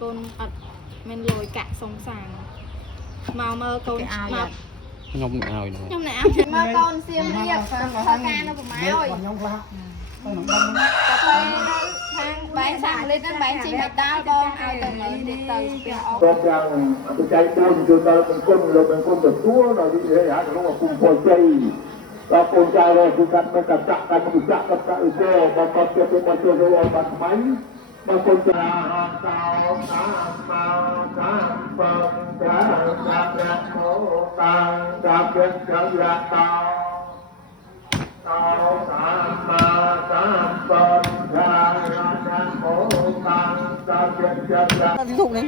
con ật men lồi cả sông sàng màu mơ con mập nhông nào nữa nhông nào mơ con xiêm riệp thơ ca nó của má ơi thang bán sang lên cái bán chi mạch đau con ao từ mới đi từ con rằng tôi chạy buôn tôi taเป็นคนเราเป็นคนแบบตัวเราที่เหี้ยเราว่าคุณพอใจเราคนใจเราคือกันมันกับจักกันมันจักกับกันอีกแล้วบางคนจะเป็นมาเจอเราบัดไหมบางคนจะตาวตาตาตาปังตาจับยักโมตังจับยักจับยักตาตาวตามาตาปังตาจักโมตังจับยักจับยัก đi thùng đi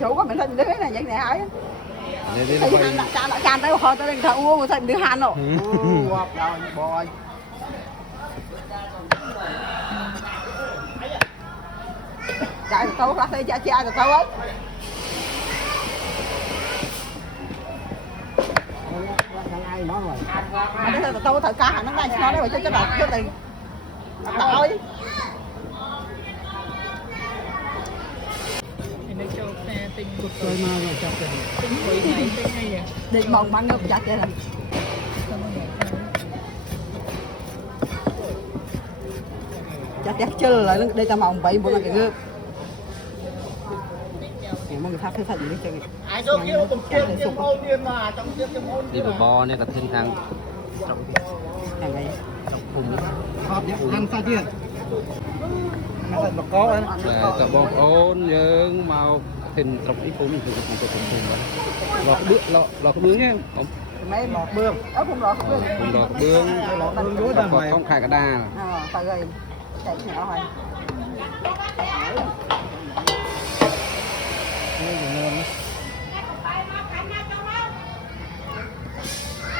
chủ có mình thân đứa này vậy nè ấy thì han đã chan tới hồi tới thằng uống người thân đứa han rồi bòi chạy tao ra đây cha cha tao ấy tao thời ca nó đang nói đấy cho đọc cho tiền đợi tôi mà chặt định mong bắn ngập chặt vậy là chặt chưa lại đây ta mong vậy một lần cái ngư mọi người phát thứ thật đi chơi đi bò này cả thiên thang hàng này ăn sao chưa cả bò ôn nhưng màu thìn trồng ít phun thì cũng lọt bước lọt bướm nhé mấy bọt bương ở không lọt bương lọt bướm không khai cả đa phải rồi chạy nhỏ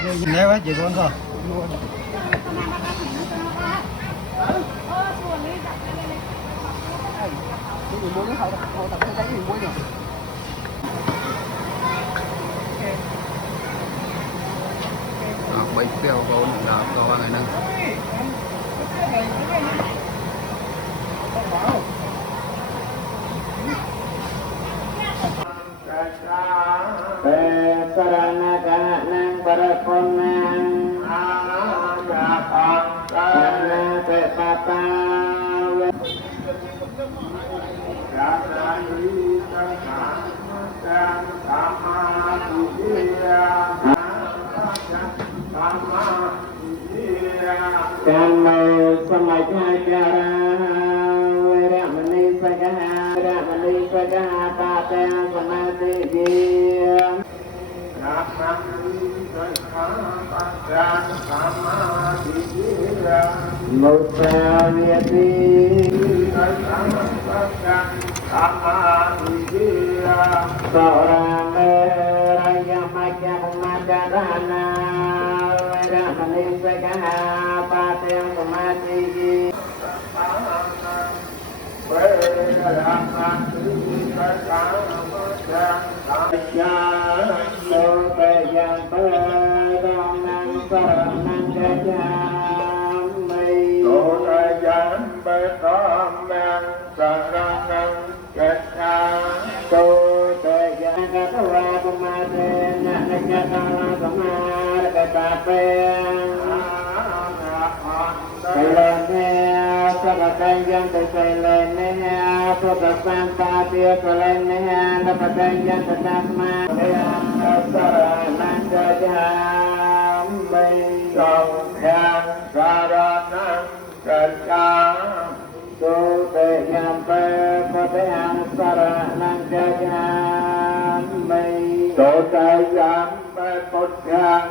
rồi nếu á chị con rồi mình muốn cái hậu tập cái mình muốn rồi bảy tiêu vốn là có ngày nâng Sarana parakonang karena pepapa Karena semaja cara Ramani sagaha Ramani sagaha Pata samati dia Ramani sagaha Pata samati dia Musawiyati Pata samati dia Seorang raya maja umadarana Ramani sagaha Pata samati dia Yang terselenya, pesan pati selenya, dapat yang tetap yang saranan kejam, baikong yang saranan kejam, tu yang yang saranan kejam, baik tu yang